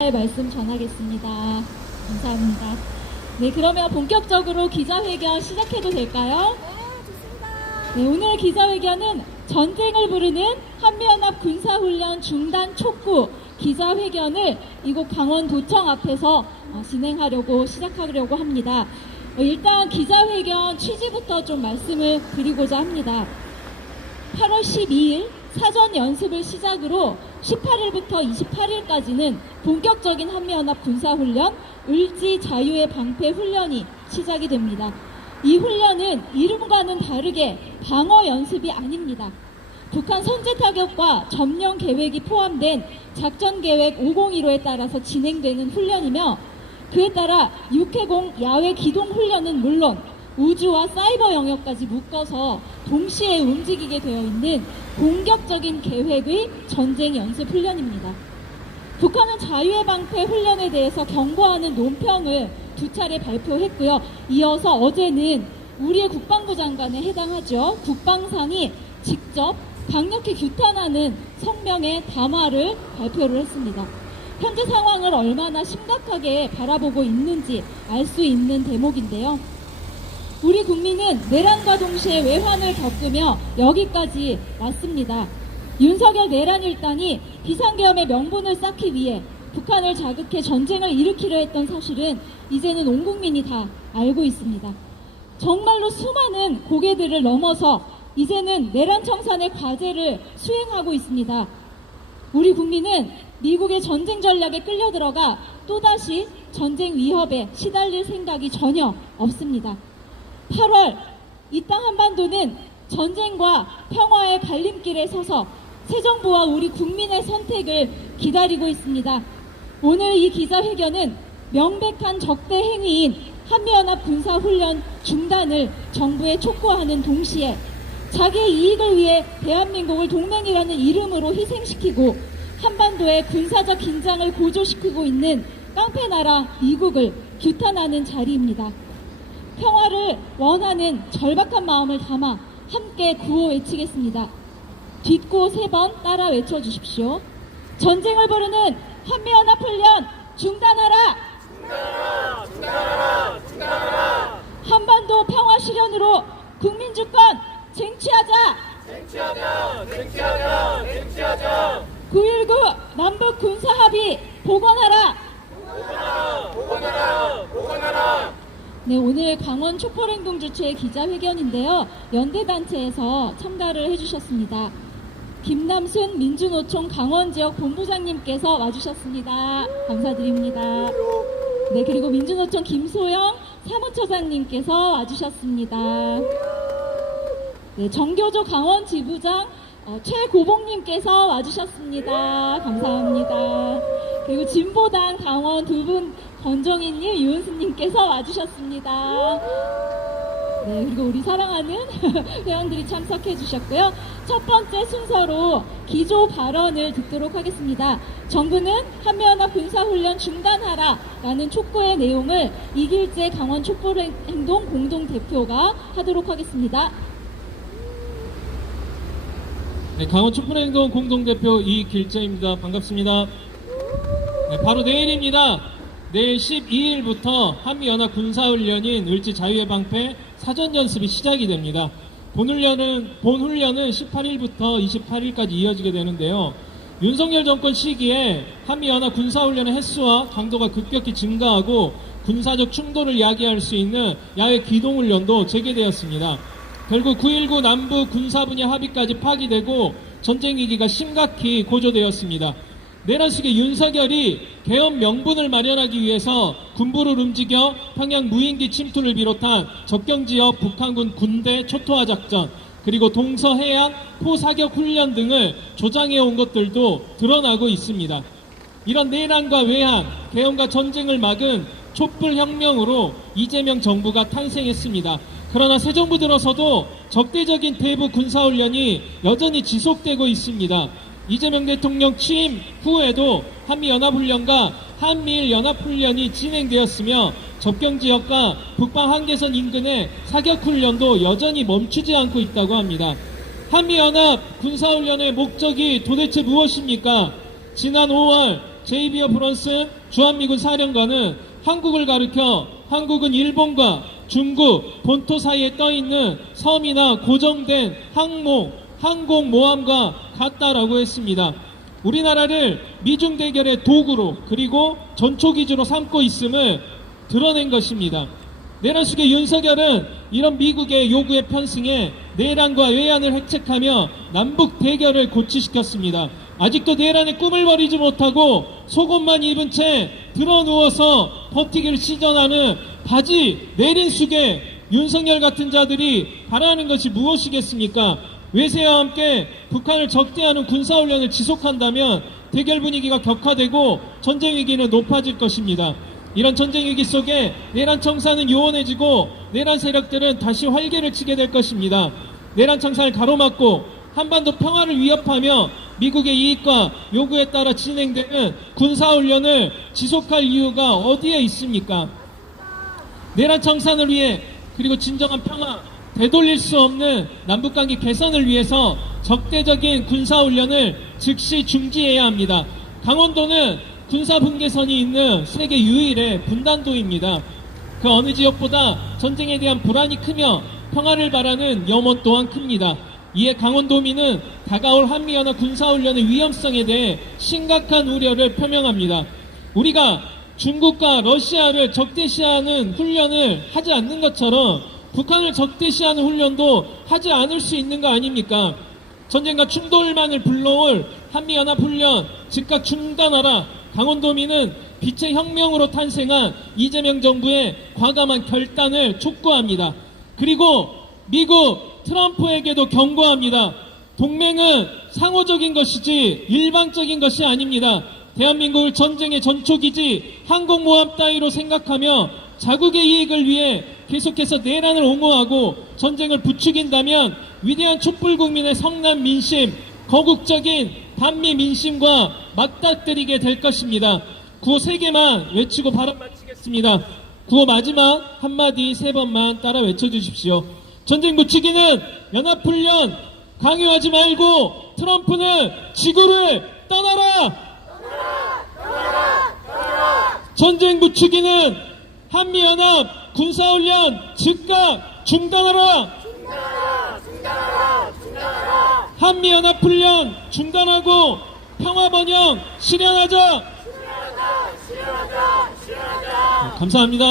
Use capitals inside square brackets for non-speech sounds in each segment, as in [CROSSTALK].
말씀 전하겠습니다. 감사합니다. 네, 그러면 본격적으로 기자회견 시작해도 될까요? 네, 오늘 기자회견은 전쟁을 부르는 한미연합 군사훈련 중단 촉구 기자회견을 이곳 강원도청 앞에서 어, 진행하려고 시작하려고 합니다. 어, 일단 기자회견 취지부터 좀 말씀을 드리고자 합니다. 8월 12일 사전 연습을 시작으로 18일부터 28일까지는 본격적인 한미연합 군사훈련 을지 자유의 방패 훈련이 시작이 됩니다. 이 훈련은 이름과는 다르게 방어 연습이 아닙니다. 북한 선제 타격과 점령 계획이 포함된 작전 계획 501호에 따라서 진행되는 훈련이며 그에 따라 육해공 야외 기동 훈련은 물론 우주와 사이버 영역까지 묶어서 동시에 움직이게 되어 있는 공격적인 계획의 전쟁 연습 훈련입니다. 북한은 자유의 방패 훈련에 대해서 경고하는 논평을 두 차례 발표했고요. 이어서 어제는 우리의 국방부 장관에 해당하죠. 국방상이 직접 강력히 규탄하는 성명의 담화를 발표를 했습니다. 현재 상황을 얼마나 심각하게 바라보고 있는지 알 수 있는 대목인데요. 우리 국민은 내란과 동시에 외환을 겪으며 여기까지 왔습니다. 윤석열 내란 일당이 비상계엄의 명분을 쌓기 위해 북한을 자극해 전쟁을 일으키려 했던 사실은 이제는 온 국민이 다 알고 있습니다. 정말로 수많은 고개들을 넘어서 이제는 내란 청산의 과제를 수행하고 있습니다. 우리 국민은 미국의 전쟁 전략에 끌려 들어가 또다시 전쟁 위협에 시달릴 생각이 전혀 없습니다. 8월 이 땅 한반도는 전쟁과 평화의 갈림길에 서서 새 정부와 우리 국민의 선택을 기다리고 있습니다. 오늘 이 기자회견은 명백한 적대 행위인 한미연합 군사훈련 중단을 정부에 촉구하는 동시에 자기의 이익을 위해 대한민국을 동맹이라는 이름으로 희생시키고 한반도의 군사적 긴장을 고조시키고 있는 깡패 나라 미국을 규탄하는 자리입니다. 평화를 원하는 절박한 마음을 담아 함께 구호 외치겠습니다. 뒷고 세 번 따라 외쳐주십시오. 전쟁을 부르는 한미연합 훈련 중단하라! 한반도 평화 실현으로 국민주권 쟁취하자! 쟁취하자! 쟁취하자! 쟁취하자! 9.19 남북 군사합의 복원하라! 복원하라! 복원하라! 네, 오늘 강원 촛불행동 주최 기자회견인데요. 연대단체에서 참가를 해주셨습니다. 김남순 민주노총 강원 지역 본부장님께서 와주셨습니다. 감사드립니다. 네, 그리고 민주노총 김소영 사무처장님께서 와주셨습니다. 네, 정교조 강원 지부장 어, 최고봉님께서 와주셨습니다. 감사합니다. 그리고 진보당 강원 두 분 권정희님, 유은수님께서 와주셨습니다. 네, 그리고 우리 사랑하는 [LAUGHS] 회원들이 참석해 주셨고요. 첫 번째 순서로 기조 발언을 듣도록 하겠습니다. 정부는 한미연합 군사훈련 중단하라 라는 촉구의 내용을 이길재 강원 촛불행동 공동대표가 하도록 하겠습니다. 네, 강원 촛불행동 공동대표 이길재입니다. 반갑습니다. 네, 바로 내일입니다. 내일 12일부터 한미연합 군사훈련인 을지 자유의 방패 사전연습이 시작이 됩니다. 본훈련은, 본훈련은 18일부터 28일까지 이어지게 되는데요. 윤석열 정권 시기에 한미연합 군사훈련의 횟수와 강도가 급격히 증가하고 군사적 충돌을 야기할 수 있는 야외 기동훈련도 재개되었습니다. 결국 9.19 남북 군사 분야 합의까지 파기되고 전쟁 위기가 심각히 고조되었습니다. 내란 속의 윤석열이 개헌 명분을 마련하기 위해서 군부를 움직여 평양 무인기 침투를 비롯한 접경 지역 북한군 군대 초토화 작전 그리고 동서해안 포사격 훈련 등을 조장해 온 것들도 드러나고 있습니다. 이런 내란과 외환, 개헌과 전쟁을 막은 촛불 혁명으로 이재명 정부가 탄생했습니다. 그러나 새 정부 들어서도 적대적인 대북 군사훈련이 여전히 지속되고 있습니다. 이재명 대통령 취임 후에도 한미연합훈련과 한미일연합훈련이 진행되었으며 접경 지역과 북방 한계선 인근의 사격훈련도 여전히 멈추지 않고 있다고 합니다. 한미연합 군사훈련의 목적이 도대체 무엇입니까? 지난 5월 제이비어 브런슨 주한미군 사령관은 한국을 가리켜 한국은 일본과 중국 본토 사이에 떠 있는 섬이나 고정된 항모, 항공모함과 같다라고 했습니다. 우리나라를 미중 대결의 도구로 그리고 전초기지로 삼고 있음을 드러낸 것입니다. 내란숙의 윤석열은 이런 미국의 요구에 편승해 내란과 외환을 획책하며 남북 대결을 고취시켰습니다. 아직도 내란의 꿈을 버리지 못하고 속옷만 입은 채 드러누워서 버티기를 시전하는 바지 내린 숙의 윤석열 같은 자들이 바라는 것이 무엇이겠습니까? 외세와 함께 북한을 적대하는 군사훈련을 지속한다면 대결 분위기가 격화되고 전쟁 위기는 높아질 것입니다. 이런 전쟁 위기 속에 내란 청사는 요원해지고 내란 세력들은 다시 활개를 치게 될 것입니다. 내란 청사를 가로막고 한반도 평화를 위협하며 미국의 이익과 요구에 따라 진행되는 군사훈련을 지속할 이유가 어디에 있습니까? 내란 청산을 위해 그리고 진정한 평화 되돌릴 수 없는 남북관계 개선을 위해서 적대적인 군사훈련을 즉시 중지해야 합니다. 강원도는 군사분계선이 있는 세계 유일의 분단도입니다. 그 어느 지역보다 전쟁에 대한 불안이 크며 평화를 바라는 염원 또한 큽니다. 이에 강원도민은 다가올 한미연합 군사훈련의 위험성에 대해 심각한 우려를 표명합니다. 우리가 중국과 러시아를 적대시하는 훈련을 하지 않는 것처럼 북한을 적대시하는 훈련도 하지 않을 수 있는 거 아닙니까? 전쟁과 충돌만을 불러올 한미연합훈련 즉각 중단하라. 강원도민은 빛의 혁명으로 탄생한 이재명 정부의 과감한 결단을 촉구합니다. 그리고 미국 트럼프에게도 경고합니다. 동맹은 상호적인 것이지 일방적인 것이 아닙니다. 대한민국을 전쟁의 전초기지 항공모함 따위로 생각하며 자국의 이익을 위해 계속해서 내란을 옹호하고 전쟁을 부추긴다면 위대한 촛불국민의 성난 민심, 거국적인 반미 민심과 맞닥뜨리게 될 것입니다. 구호 세 개만 외치고 발언 마치겠습니다. 구호 마지막 한마디 세 번만 따라 외쳐주십시오. 전쟁 부추기는 연합훈련 강요하지 말고 트럼프는 지구를 떠나라! 전쟁 부추기는 한미연합 군사훈련 즉각 중단하라! 한미연합훈련 중단하고 평화번영 실현하자! 네, 감사합니다.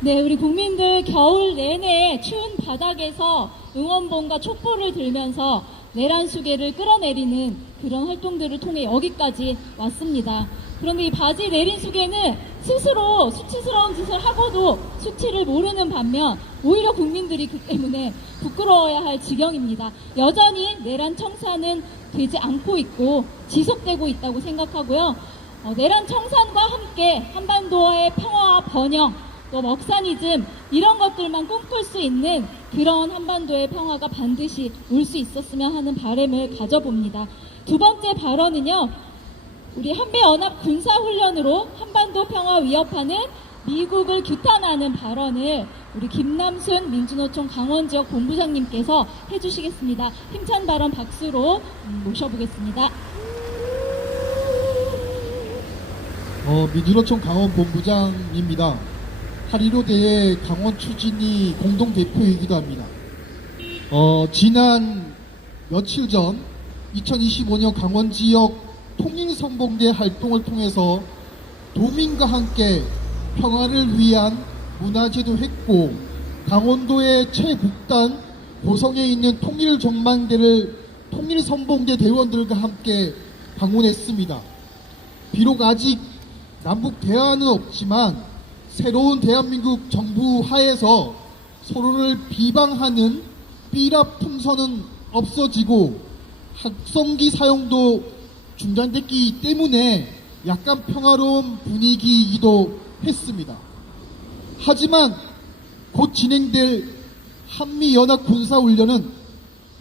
네, 우리 국민들 겨울 내내 추운 바닥에서 응원봉과 촛불을 들면서 내란 수계를 끌어내리는 그런 활동들을 통해 여기까지 왔습니다. 그런데 이 바지 내린 수계는 스스로 수치스러운 짓을 하고도 수치를 모르는 반면 오히려 국민들이 그 때문에 부끄러워야 할 지경입니다. 여전히 내란 청사는 되지 않고 있고 지속되고 있다고 생각하고요. 어, 내란 청산과 함께 한반도의 평화와 번영, 또 먹사니즘 이런 것들만 꿈꿀 수 있는 그런 한반도의 평화가 반드시 올 수 있었으면 하는 바람을 가져봅니다. 두 번째 발언은요. 우리 한미 연합 군사 훈련으로 한반도 평화 위협하는 미국을 규탄하는 발언을 우리 김남순 민주노총 강원지역 본부장님께서 해주시겠습니다. 힘찬 발언 박수로 음, 모셔보겠습니다. 어, 민주노총 강원 본부장입니다. 8.15대의 강원 추진이 공동 대표이기도 합니다. 어, 지난 며칠 전 2025년 강원 지역 통일선봉대 활동을 통해서 도민과 함께 평화를 위한 문화제도 했고 강원도의 최북단 고성에 있는 통일전망대를 통일선봉대 대원들과 함께 방문했습니다. 비록 아직 남북 대화는 없지만 새로운 대한민국 정부 하에서 서로를 비방하는 삐랍 풍선은 없어지고 학성기 사용도 중단됐기 때문에 약간 평화로운 분위기이기도 했습니다. 하지만 곧 진행될 한미연합 군사훈련은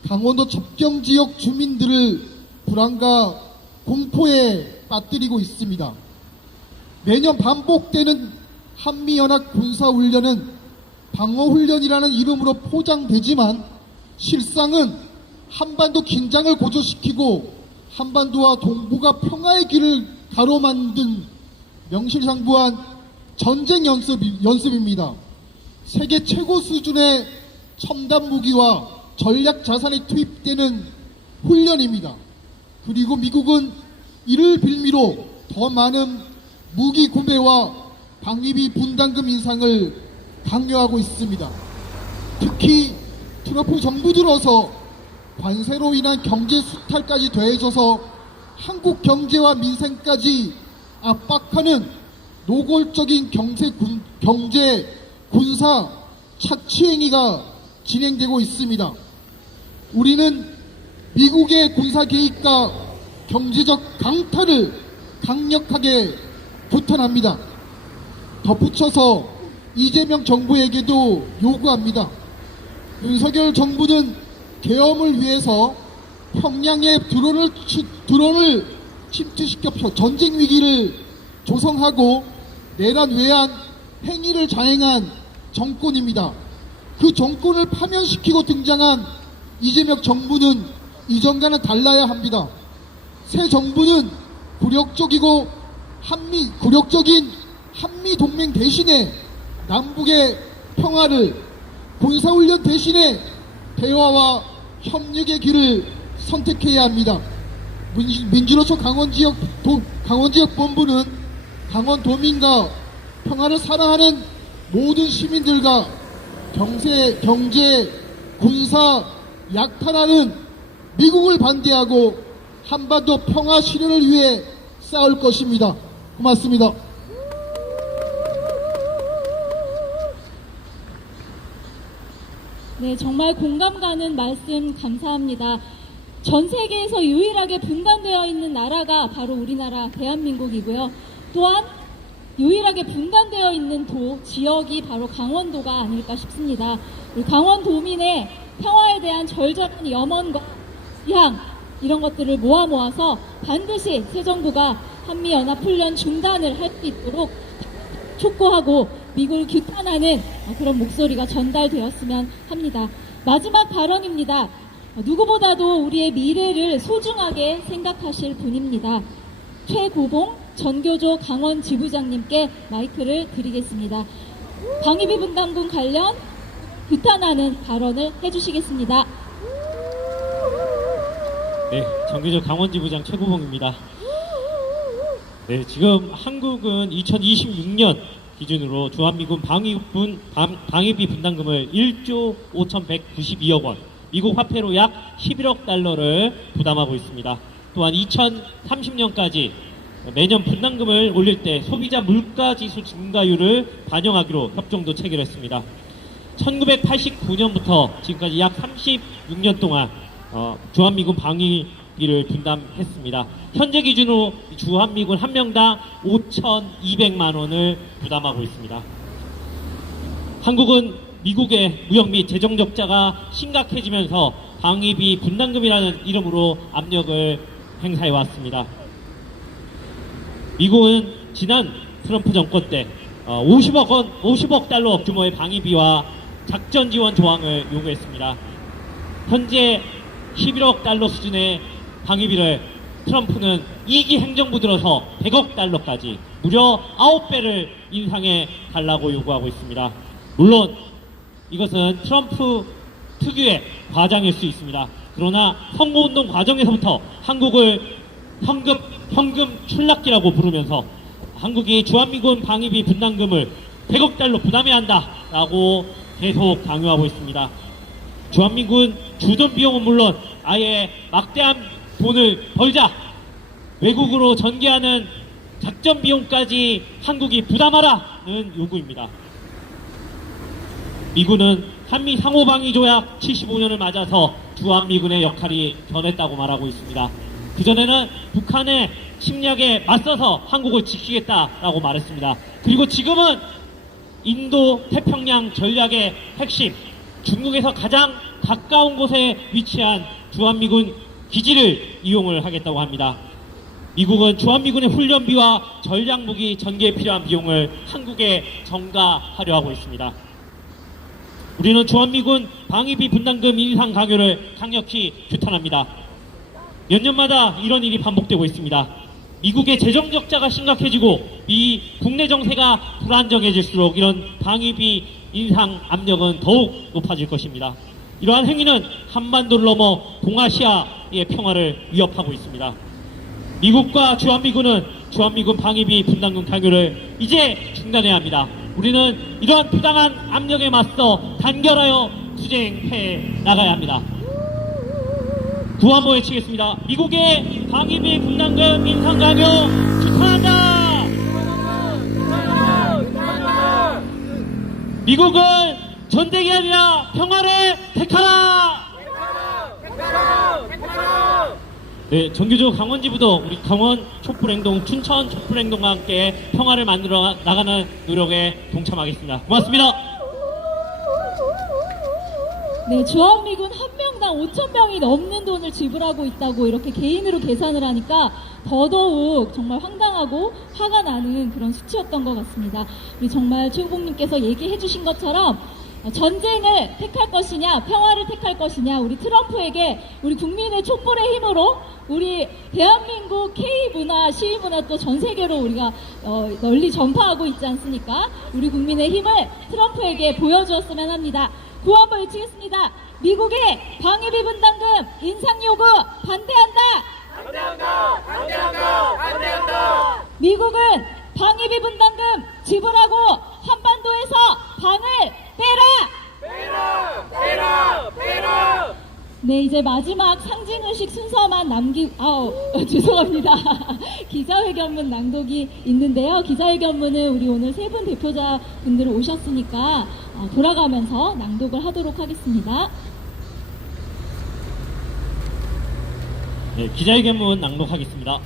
강원도 접경 지역 주민들을 불안과 공포에 빠뜨리고 있습니다. 매년 반복되는 한미연합 군사훈련은 방어훈련이라는 이름으로 포장되지만 실상은 한반도 긴장을 고조시키고 한반도와 동북아 평화의 길을 가로만든 명실상부한 전쟁 연습, 연습입니다. 세계 최고 수준의 첨단 무기와 전략 자산이 투입되는 훈련입니다. 그리고 미국은 이를 빌미로 더 많은 무기 구매와 방위비 분담금 인상을 강요하고 있습니다. 특히 트럼프 정부 들어서 관세로 인한 경제 수탈까지 더해져서 한국 경제와 민생까지 압박하는 노골적인 경제, 군, 경제 군사 착취행위가 진행되고 있습니다. 우리는 미국의 군사 개입과 경제적 강타를 강력하게 부탄합니다. 덧붙여서 이재명 정부에게도 요구합니다. 윤석열 정부는 계엄을 위해서 평양에 드론을, 치- 드론을 침투시켜 펴- 전쟁 위기를 조성하고 내란 외환 행위를 자행한 정권입니다. 그 정권을 파면시키고 등장한 이재명 정부는 이전과는 달라야 합니다. 새 정부는 굴욕적이고 한미 굴욕적인 한미 동맹 대신에 남북의 평화를 군사훈련 대신에 대화와 협력의 길을 선택해야 합니다. 민- 민주노총 강원지역 도- 강원지역 본부는 강원도민과 평화를 사랑하는 모든 시민들과 경제, 경제, 군사 약탈하는 미국을 반대하고 한반도 평화 실현을 위해 싸울 것입니다. 고맙습니다. 네, 정말 공감 가는 말씀 감사합니다. 전 세계에서 유일하게 분단되어 있는 나라가 바로 우리나라 대한민국이고요. 또한 유일하게 분단되어 있는 도, 지역이 바로 강원도가 아닐까 싶습니다. 강원도민의 평화에 대한 절절한 염원과 향, 이런 것들을 모아 모아서 반드시 새 정부가 한미연합훈련 중단을 할 수 있도록 촉구하고 미국을 규탄하는 그런 목소리가 전달되었으면 합니다. 마지막 발언입니다. 어, 누구보다도 우리의 미래를 소중하게 생각하실 분입니다. 최고봉 전교조 강원 지부장님께 마이크를 드리겠습니다. 방위비 분담금 관련 규탄하는 발언을 해주시겠습니다. 네, 정규조 강원 지부장 최고봉입니다. 네, 지금 한국은 2026년 기준으로 주한미군 방위군 방- 방위비 분담금을 1조 5,192억 원, 미국 화폐로 약 11억 달러를 부담하고 있습니다. 또한 2030년까지 매년 분담금을 올릴 때 소비자 물가 지수 증가율을 반영하기로 협정도 체결했습니다. 1989년부터 지금까지 약 36년 동안 어, 주한미군 방위 비를 분담했습니다. 현재 기준으로 주한미군 한 명당 5,200만 원을 부담하고 있습니다. 한국은 미국의 무역 및 재정 적자가 심각해지면서 방위비 분담금이라는 이름으로 압력을 행사해 왔습니다. 미국은 지난 트럼프 정권 때 어, 50억 원, 50억 달러 규모의 방위비와 작전 지원 조항을 요구했습니다. 현재 11억 달러 수준의 방위비를 트럼프는 2기 행정부 들어서 100억 달러까지 무려 9배를 인상해 달라고 요구하고 있습니다. 물론 이것은 트럼프 특유의 과장일 수 있습니다. 그러나 선거운동 과정에서부터 한국을 현금, 현금 출납기라고 부르면서 한국이 주한미군 방위비 분담금을 100억 달러 부담해야 한다라고 계속 강요하고 있습니다. 주한미군 주둔 비용은 물론 아예 막대한 돈을 벌자 외국으로 전개하는 작전 비용까지 한국이 부담하라는 요구입니다. 미군은 한미 상호방위 조약 75년을 맞아서 주한미군의 역할이 변했다고 말하고 있습니다. 그전에는 북한의 침략에 맞서서 한국을 지키겠다라고 말했습니다. 그리고 지금은 인도 태평양 전략의 핵심 중국에서 가장 가까운 곳에 위치한 주한미군 기지를 이용을 하겠다고 합니다. 미국은 주한미군의 훈련비와 전략무기 전개에 필요한 비용을 한국에 전가하려 하고 있습니다. 우리는 주한미군 방위비 분담금 인상 강요를 강력히 규탄합니다. 몇 년마다 이런 일이 반복되고 있습니다. 미국의 재정 적자가 심각해지고 미 국내 정세가 불안정해질수록 이런 방위비 인상 압력은 더욱 높아질 것입니다. 이러한 행위는 한반도를 넘어 동아시아의 평화를 위협하고 있습니다. 미국과 주한미군은 주한미군 방위비 분담금 강요를 이제 중단해야 합니다. 우리는 이러한 부당한 압력에 맞서 단결하여 투쟁해 나가야 합니다. 구한모 외치겠습니다. 미국의 방위비 분담금 인상 강요 규탄한다. 미국은 전쟁이 아니라 평화를 택하라. 네, 정규조 강원지부도 우리 강원 촛불행동, 춘천 촛불행동과 함께 평화를 만들어 나가는 노력에 동참하겠습니다. 고맙습니다. 네, 주한미군 한 명당 5천 명이 넘는 돈을 지불하고 있다고 이렇게 개인으로 계산을 하니까 더더욱 정말 황당하고 화가 나는 그런 수치였던 것 같습니다. 우리 정말 최고봉님께서 얘기해 주신 것처럼 전쟁을 택할 것이냐, 평화를 택할 것이냐, 우리 트럼프에게 우리 국민의 촛불의 힘으로 우리 대한민국 K문화, 시위 문화 또 전 세계로 우리가 어, 널리 전파하고 있지 않습니까? 우리 국민의 힘을 트럼프에게 보여주었으면 합니다. 구호 한번 외치겠습니다. 미국의 방위비 분담금 인상 요구 반대한다. 반대한다! 반대한다! 반대한다! 미국은 방위비 분담금 지불하고 한반도에서 방을 빼라. 빼라! 빼라! 빼라! 네, 이제 마지막 상징의식 순서만 남기, 아우, [LAUGHS] 죄송합니다. [LAUGHS] 기자회견문 낭독이 있는데요. 기자회견문은 우리 오늘 세 분 대표자 분들 오셨으니까 어, 돌아가면서 낭독을 하도록 하겠습니다. 네, 기자회견문 낭독하겠습니다.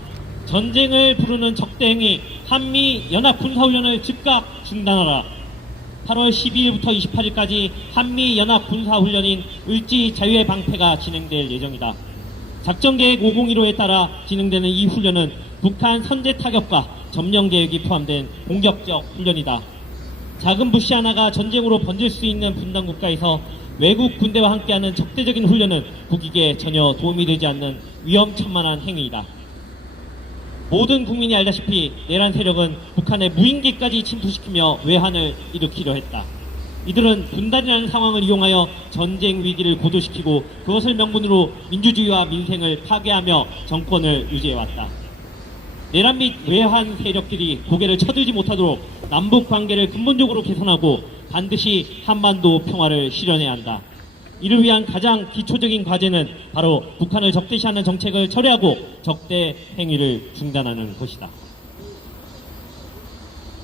전쟁을 부르는 적대행위 한미 연합 군사훈련을 즉각 중단하라. 8월 12일부터 28일까지 한미 연합 군사훈련인 을지 자유의 방패가 진행될 예정이다. 작전계획 501호에 따라 진행되는 이 훈련은 북한 선제 타격과 점령 계획이 포함된 공격적 훈련이다. 작은 부시 하나가 전쟁으로 번질 수 있는 분단 국가에서 외국 군대와 함께하는 적대적인 훈련은 국익에 전혀 도움이 되지 않는 위험천만한 행위이다. 모든 국민이 알다시피 내란 세력은 북한의 무인기까지 침투시키며 외환을 일으키려 했다. 이들은 분단이라는 상황을 이용하여 전쟁 위기를 고조시키고 그것을 명분으로 민주주의와 민생을 파괴하며 정권을 유지해왔다. 내란 및 외환 세력들이 고개를 쳐들지 못하도록 남북 관계를 근본적으로 개선하고 반드시 한반도 평화를 실현해야 한다. 이를 위한 가장 기초적인 과제는 바로 북한을 적대시하는 정책을 철회하고 적대 행위를 중단하는 것이다.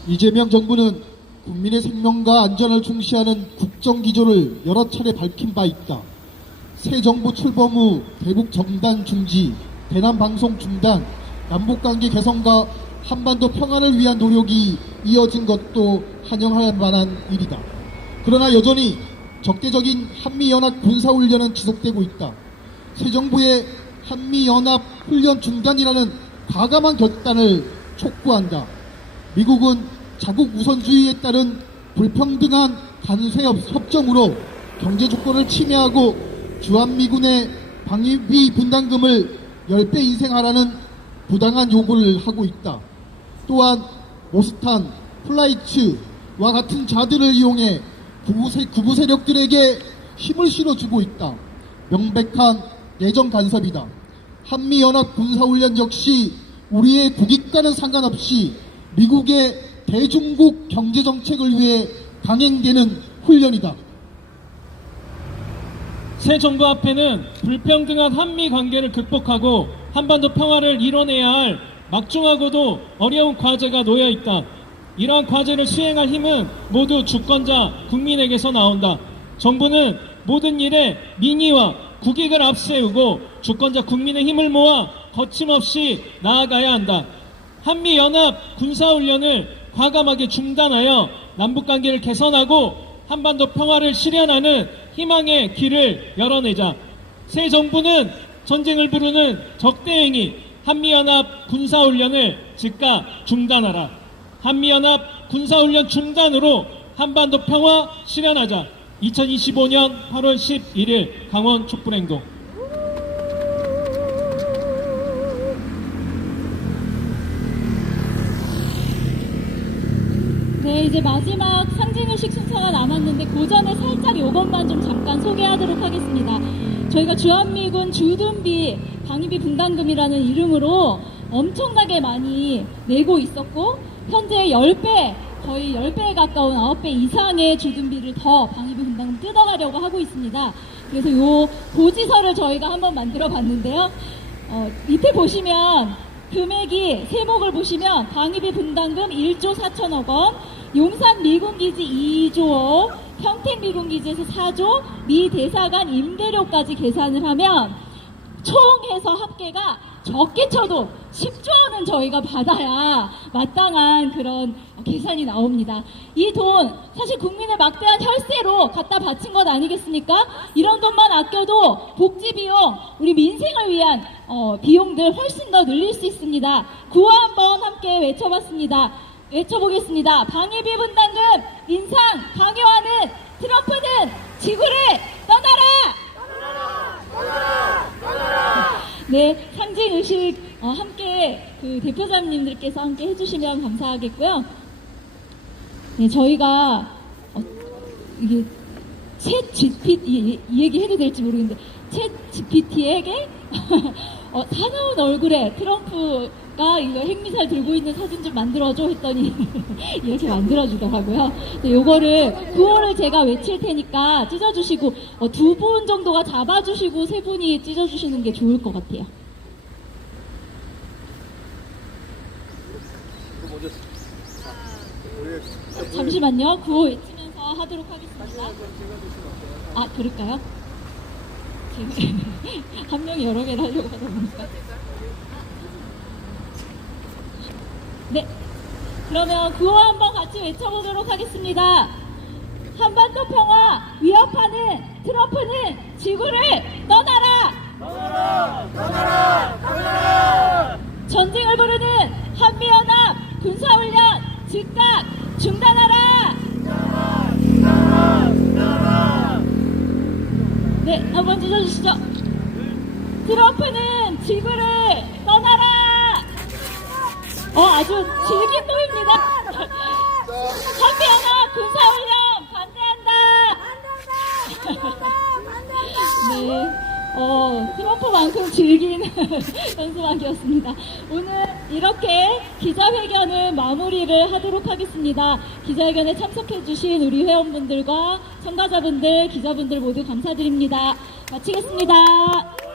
이재명 정부는 국민의 생명과 안전을 중시하는 국정 기조를 여러 차례 밝힌 바 있다. 새 정부 출범 후 대북 정단 중지, 대남 방송 중단, 남북 관계 개선과 한반도 평화를 위한 노력이 이어진 것도 환영할 만한 일이다. 그러나 여전히 적대적인 한미연합 군사훈련은 지속되고 있다. 새 정부의 한미연합 훈련 중단이라는 과감한 결단을 촉구한다. 미국은 자국 우선주의에 따른 불평등한 관세 협정으로 경제 조건을 침해하고 주한미군의 방위비 분담금을 10배 인생하라는 부당한 요구를 하고 있다. 또한 모스탄, 플라이츠와 같은 자들을 이용해 구부, 세, 구부 세력들에게 힘을 실어주고 있다. 명백한 내정 간섭이다. 한미연합 군사훈련 역시 우리의 국익과는 상관없이 미국의 대중국 경제정책을 위해 강행되는 훈련이다. 새 정부 앞에는 불평등한 한미 관계를 극복하고 한반도 평화를 이뤄내야 할 막중하고도 어려운 과제가 놓여 있다. 이러한 과제를 수행할 힘은 모두 주권자 국민에게서 나온다. 정부는 모든 일에 민의와 국익을 앞세우고 주권자 국민의 힘을 모아 거침없이 나아가야 한다. 한미연합 군사훈련을 과감하게 중단하여 남북관계를 개선하고 한반도 평화를 실현하는 희망의 길을 열어내자. 새 정부는 전쟁을 부르는 적대행위 한미연합 군사훈련을 즉각 중단하라. 한미연합 군사훈련 중단으로 한반도 평화 실현하자. 2025년 8월 11일 강원 촛불행동 네, 이제 마지막 상징의식 순서가 남았는데 그 전에 살짝 요것만 좀 잠깐 소개하도록 하겠습니다. 저희가 주한미군 주둔비 방위비 분담금이라는 이름으로 엄청나게 많이 내고 있었고 현재 10배 거의 10배에 가까운 9배 이상의 주둔비를 더 방위비 분담금 뜯어가려고 하고 있습니다. 그래서 요 고지서를 저희가 한번 만들어 봤는데요. 어, 밑에 보시면 금액이 세목을 보시면 방위비 분담금 1조 4천억 원, 용산 미군기지 2조 원, 평택 미군기지에서 4조, 미 대사관 임대료까지 계산을 하면 총 해서 합계가 적게 쳐도 10조 원은 저희가 받아야 마땅한 그런 계산이 나옵니다. 이 돈 사실 국민의 막대한 혈세로 갖다 바친 것 아니겠습니까? 이런 돈만 아껴도 복지 비용, 우리 민생을 위한 어, 비용들 훨씬 더 늘릴 수 있습니다. 구호 한번 함께 외쳐봤습니다. 외쳐보겠습니다. 방위비 분담금 인상 강요하는 트럼프는 지구를 떠나라! 네, 상징 의식 어, 함께 그 대표자님들께서 함께 해주시면 감사하겠고요. 네, 저희가 어, 이게 챗 GPT 이, 이 얘기 해도 될지 모르겠는데 챗 GPT에게 [LAUGHS] 어, 사나운 얼굴에 트럼프 가 이거 핵미사일 들고 있는 사진 좀 만들어줘 했더니 [LAUGHS] 이렇게 만들어주더라고요. 요거를 구호를 제가 외칠 테니까 찢어주시고 어, 두분 정도가 잡아주시고 세 분이 찢어주시는 게 좋을 것 같아요. 잠시만요. 구호 외치면서 하도록 하겠습니다. 아, 그럴까요? [LAUGHS] 한 명이 여러 개를 하려고 하다 보니까. 네. 그러면 구호 한번 같이 외쳐보도록 하겠습니다. 한반도 평화 위협하는 트럼프는 지구를 떠나라! 전쟁을 부르는 한미연합 군사훈련 즉각 중단하라! 네, 한번 찢어주시죠. 트럼프는 지구를 떠나라! 어, 아주 질긴 노입니다. 한미연합 군사훈련 반대한다! 네. 어, 트럼프만큼 즐긴 [LAUGHS] 선수방이었습니다. 오늘 이렇게 기자회견을 마무리를 하도록 하겠습니다. 기자회견에 참석해주신 우리 회원분들과 참가자분들, 기자분들 모두 감사드립니다. 마치겠습니다.